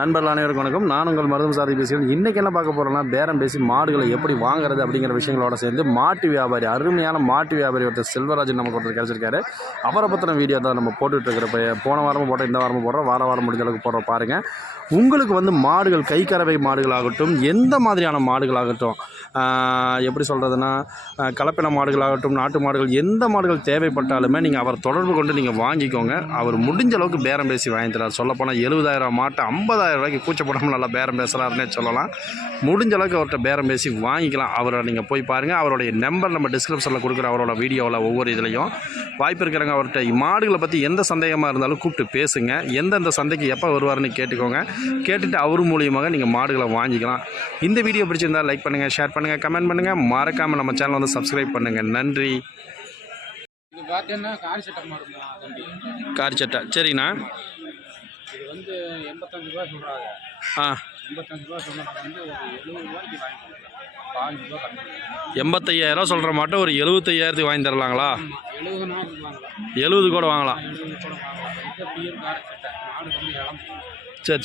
நண்பர்கள் அனைவருக்கும் வணக்கம். நான் உங்கள் மருதம் சாதி பேசுகிறேன். இன்றைக்கி என்ன பார்க்க போகிறோன்னா, பேரம் பேசி மாடுகளை எப்படி வாங்குறது அப்படிங்கிற விஷயங்களோட சேர்ந்து மாட்டு வியாபாரி, அருமையான மாட்டு வியாபாரி ஒருத்தர் செல்வராஜன் நமக்கு ஒருத்தர் கிடச்சிருக்காரு. அவரை பற்றின வீடியோ தான் நம்ம போட்டுட்ருக்கிறப்ப போன வாரமும் போட்டோம், இந்த வாரமும் போடுறோம், வாரம் முடிஞ்ச அளவுக்கு போடுறோம். பாருங்கள், உங்களுக்கு மாடுகள் கைக்கறவை மாடுகளாகட்டும், எந்த மாதிரியான மாடுகளாகட்டும், எப்படி சொல்கிறதுனா கலப்பின மாடுகளாகட்டும், நாட்டு மாடுகள், எந்த மாடுகள் தேவைப்பட்டாலுமே நீங்கள் அவர் தொடர்பு கொண்டு நீங்கள் வாங்கிக்கோங்க. அவர் முடிஞ்ச அளவுக்கு பேரம் பேசி வாங்கி தரார். சொல்லப்போனால் 70,000 மாட்டை 50,000 ரூபாய்க்கு கூச்சப்படாமல் நல்லா பேரம் பேசுகிறாருன்னே சொல்லலாம். முடிஞ்ச அளவுக்கு அவர்கிட்ட பேரம் பேசி வாங்கிக்கலாம். அவரை நீங்கள் போய் பாருங்கள். அவருடைய நம்பர் நம்ம டிஸ்கிரிப்ஷனில் கொடுக்குற அவரோட வீடியோவில் ஒவ்வொரு இதுலேயும் வாய்ப்பு இருக்கிறாங்க. அவர்கிட்ட மாடுகளை பற்றி எந்த சந்தேகமாக இருந்தாலும் கூப்பிட்டு பேசுங்க. எந்தெந்த சந்தைக்கு எப்போ வருவாருன்னு கேட்டுக்கோங்க. கேட்டுட்டு அவர் மூலியமாக நீங்கள் மாடுகளை வாங்கிக்கலாம். இந்த வீடியோ பிடிச்சிருந்தால் லைக் பண்ணுங்கள், ஷேர் பண்ணுங்கள், கமெண்ட் பண்ணுங்கள். மறக்காமல் நம்ம சேனலை வந்து சப்ஸ்கிரைப் பண்ணுங்கள். நன்றி. இது பார்த்தீங்கன்னா காரி சட்டை சரிங்கண்ணா. இது வந்து 85 ரூபா சொல்கிறாங்க. 85 ரூபா சொன்னாங்க வந்து ஒரு 70 ரூபாய்க்கு வாங்கிக்கலாம். 5 ரூபா கம்மி. 85,000 சொல்கிற மாட்டோம் ஒரு 75,000 வாங்கி தரலாங்களா? 70 வாங்கலாம். 70 கூட வாங்கலாம். 70 கூட வாங்கலாம். இது பியூர் காரி சட்டை. மாடு வந்து இளம்.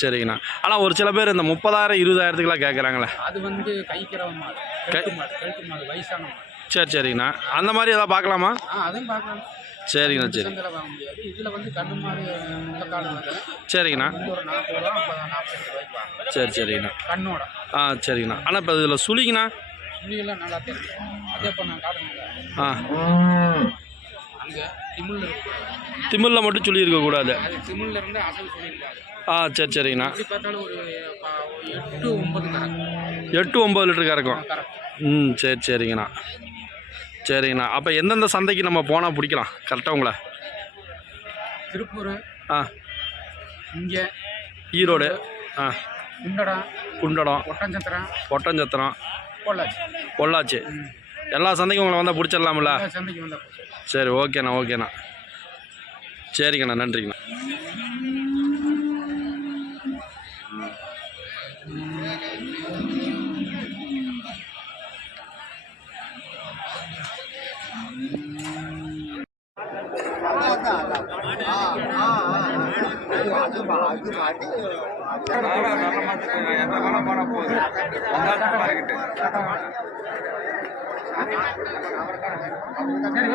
சரிங்கண்ணா. ஆனால் ஒரு சில பேர் இந்த 30,000 20,000 கேட்குறாங்களே, அது வந்து கைக்கிறவ மாடு, கழுத்து மாடு, வயசான மாடு. சரிங்கண்ணா. அந்த மாதிரி எதாவது பார்க்கலாமா? அதுவும் பார்க்கலாம். சரிங்கண்ணா. சரி, வாங்க முடியாது. இதில் வந்து கண்ணு மாடு முட்டைக்காடு வந்து சரிங்கண்ணா. ஒரு 40 ரூபா 45 ரூபாய்க்கு வாங்க. சரிங்கண்ணா. கண்ணோட சரிங்கண்ணா. ஆனால் இப்போ இதில் சுழிங்கண்ணா, சுழியெல்லாம் நல்லா தெரியும். அதே இப்போ நான் காட்டுங்க. அங்கே திமிழ் இருக்கு. திமிழில் மட்டும் சுழி இருக்கக்கூடாது. அது திமிழில் இருந்து அசல் சொல்லியிருக்காரு. சரிங்கண்ணா. எப்படி பார்த்தாலும் ஒரு 8-9 கறக்கும். 8-9 லிட்டர் கறக்கும். சரிங்கண்ணா. சரிங்கண்ணா. அப்போ எந்தெந்த சந்தைக்கு நம்ம போனால் பிடிக்கலாம் கரெக்டாக உங்களை? திருப்பூர், இங்கே ஈரோடு, குண்டடம், ஒட்டஞ்சத்திரம், பொள்ளாச்சி, எல்லா சந்தைக்கும் உங்களை வந்தால் பிடிச்சிடலாம்ல? சந்தைக்கு வந்தால். சரி, ஓகேண்ணா. சரிங்கண்ணா, நன்றிங்கண்ணா.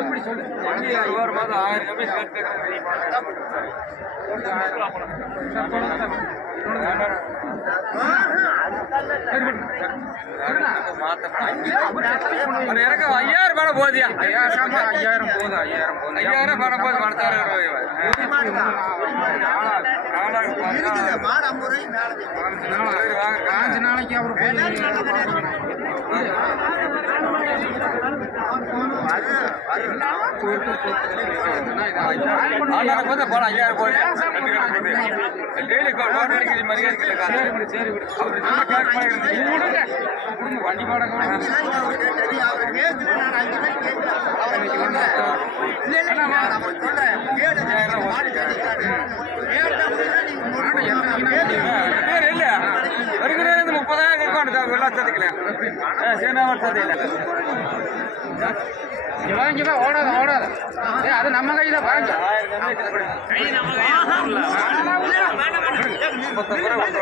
எப்படி சொல்லு? எனக்கு 5000 மேல போதியா? 5000 போதும். 5000 மேல போது. அஞ்சு நாளைக்கு அவர் வண்டி வருகிறது 30,000 வெள்ளாச்சதுக்கலாம். வாங்கிதான் ஓடாத. அது நம்ம கையில வாங்க.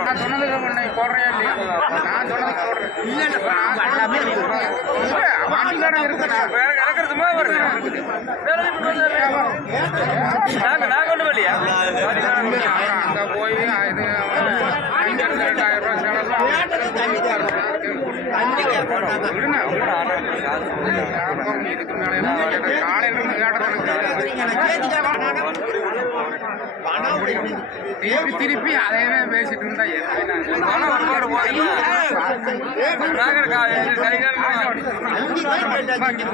நான் சொன்னதுக்கு உன்னை போடுறேன் இல்லையா? நான் சொன்னது போடுறேன். இருக்குண்ணா கொண்டு வரலையா? அங்கே போய் இது 2000 ரூபாய் இதுக்கு மேலே காலையில திருப்பி அதையவே பேசிட்டு இருந்தா சொல்றேன். பாக்கிட்டு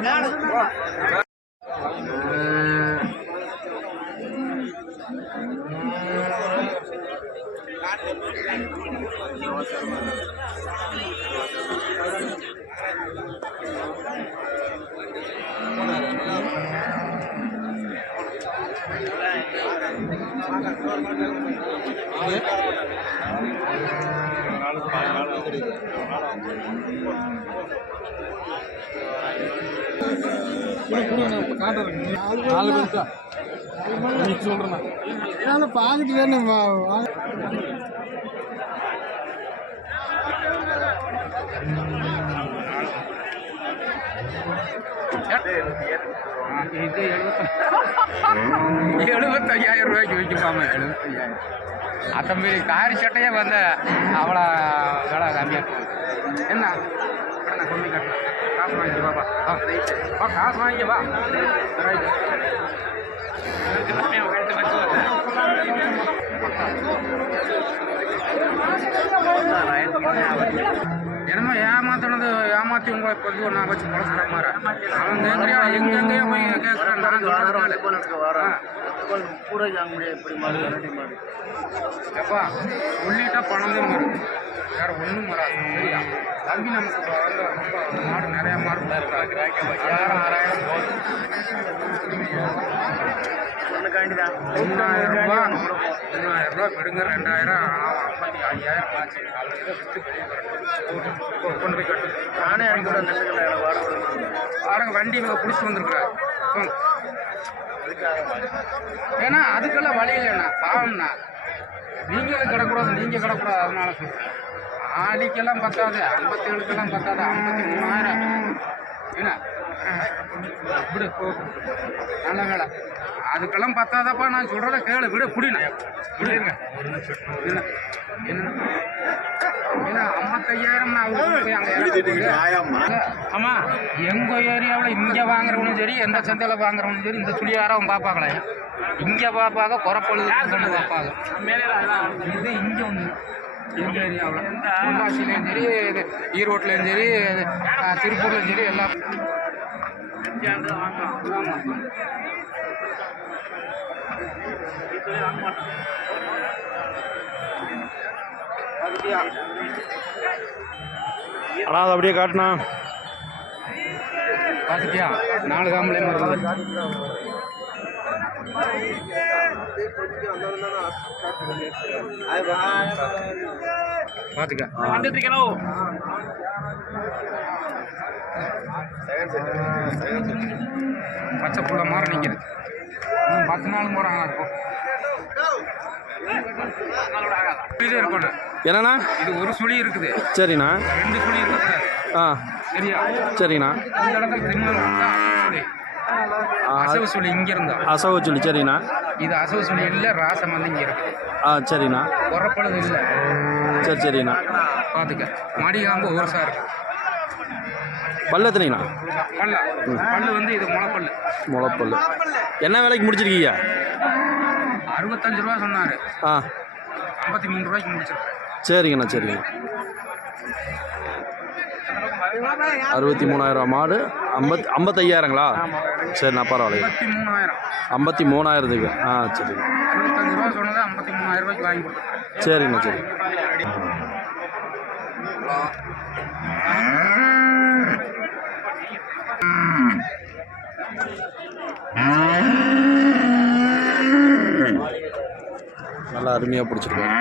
இது 75,000 ரூபாய்க்கு விற்கலாமா? 75,000. அத்தம்பி காரி சட்டையே வந்து அவ்வளோ விலை கம்மியாக போகுது. என்ன நான் சொல்லி கட்டலாம். காசு வாங்கிக்கவாப்பா. காசு வாங்கிக்கவா. ரைட்டு. என்னமோ ஏமாற்றி உங்களை இப்போ நான் வச்சு பழசுற மாதிரி அவன் கேட்குறியா எங்கெங்கேயோ போய் கேட்குறேன். நான் எப்பா சொல்லிட்டா பணம் தான் வரும், வேற ஒன்றும் வராது. சரியா தம்பி நமக்கு வந்து ரொம்ப மாடு நிறைய மாடு 6,000 போதும். 3,000 ரூபா விடுங்க. 2,000 55,000 ஆச்சு. விட்டு வெளியே கொண்டு போய் கட்டு. நானே வாடகை வண்டி இவங்க பிடிச்சிட்டு வந்துருக்குறாரு. ஏன்னா அதுக்கெல்லாம் வழி இல்லைண்ணா, பாவம்ண்ணா. நீங்களும் கிடக்கூடாது, நீங்கள் கிடக்கூடாது. அதனால சொல்கிறேன். ஆடிக்கெல்லாம் பத்தாது, 57க்கெல்லாம் பத்தாது. 53,000 என்ன விடு நல்ல வேலை. அதுக்கெல்லாம் பத்தாதப்பா. நான் சொல்கிறத கேளு. விடு புடிண்ணா விடுங்க. என்ன ஏன்னா 55,000 நான் போய் அங்கே ஆமாம். எங்கள் ஏரியாவில் இங்கே வாங்குறவனும் சரி, எந்த சந்தையில் வாங்குறவனும் சரி, இந்த சுடியாரம் பார்ப்பாங்களே. இங்கே பார்ப்பாங்க, குறப்பழுது பார்ப்பாங்க. இது இங்கே ஒன்று எங்கள் ஏரியாவில் பொள்ளாச்சிலையும் சரி, இது ஈரோட்லேயும் சரி, திருப்பூர்லையும் சரி, எல்லாம் ஆனால் அது அப்படியே காட்டினா பார்த்துட்டியா 4 காம்பளை மருந்து பார்த்துக்க. பச்சை புள்ள மாதிரி நிற்கிது. 10 நாள் போகிறாங்க. இருக்கும் இதே இருக்கணும். என்னண்ணா இது ஒரு சுழி இருக்குது. சரிண்ணா. 2 சுழி இருக்கக்கூடாது. ஆ சரியா? சரிண்ணா. இந்த இடத்துல திண்ணம் சுழி, அசவு சுழி இங்கே இருந்தா அசவு சொல்லி. சரிண்ணா. இது அசவு சுழி இல்லை, ராசம் வந்து இங்கே இருக்குது. சரிண்ணா. உரப்பழுது இல்லை. சரிண்ணா. பார்த்துக்க. மடிகாம்பு ஓர்ஸாக இருக்கு. பல்லு எத்தனைண்ணா? பல்லு வந்து இது முளைப்பல்லு. முளைப்பல்லு. என்ன விலைக்கு முடிச்சிருக்கீங்க? 65 ரூபா சொன்னார். 53 ரூபாய்க்கு முடிச்சிருக்கேன். சரிங்கண்ணா. சரிங்கண்ணா. 63,000 மாடு. 55,000ங்களா? சரிண்ணா, பரவாயில்ல. 53,000த்துக்கு. சரிங்க. 65 ரூபா சொன்னது 53,000 ரூபாய்க்கு வாங்கி கொடுத்துருக்கேன். சரிங்கண்ணா. சரி. நல்லா அருமையாக பிடிச்சிருக்கேன்.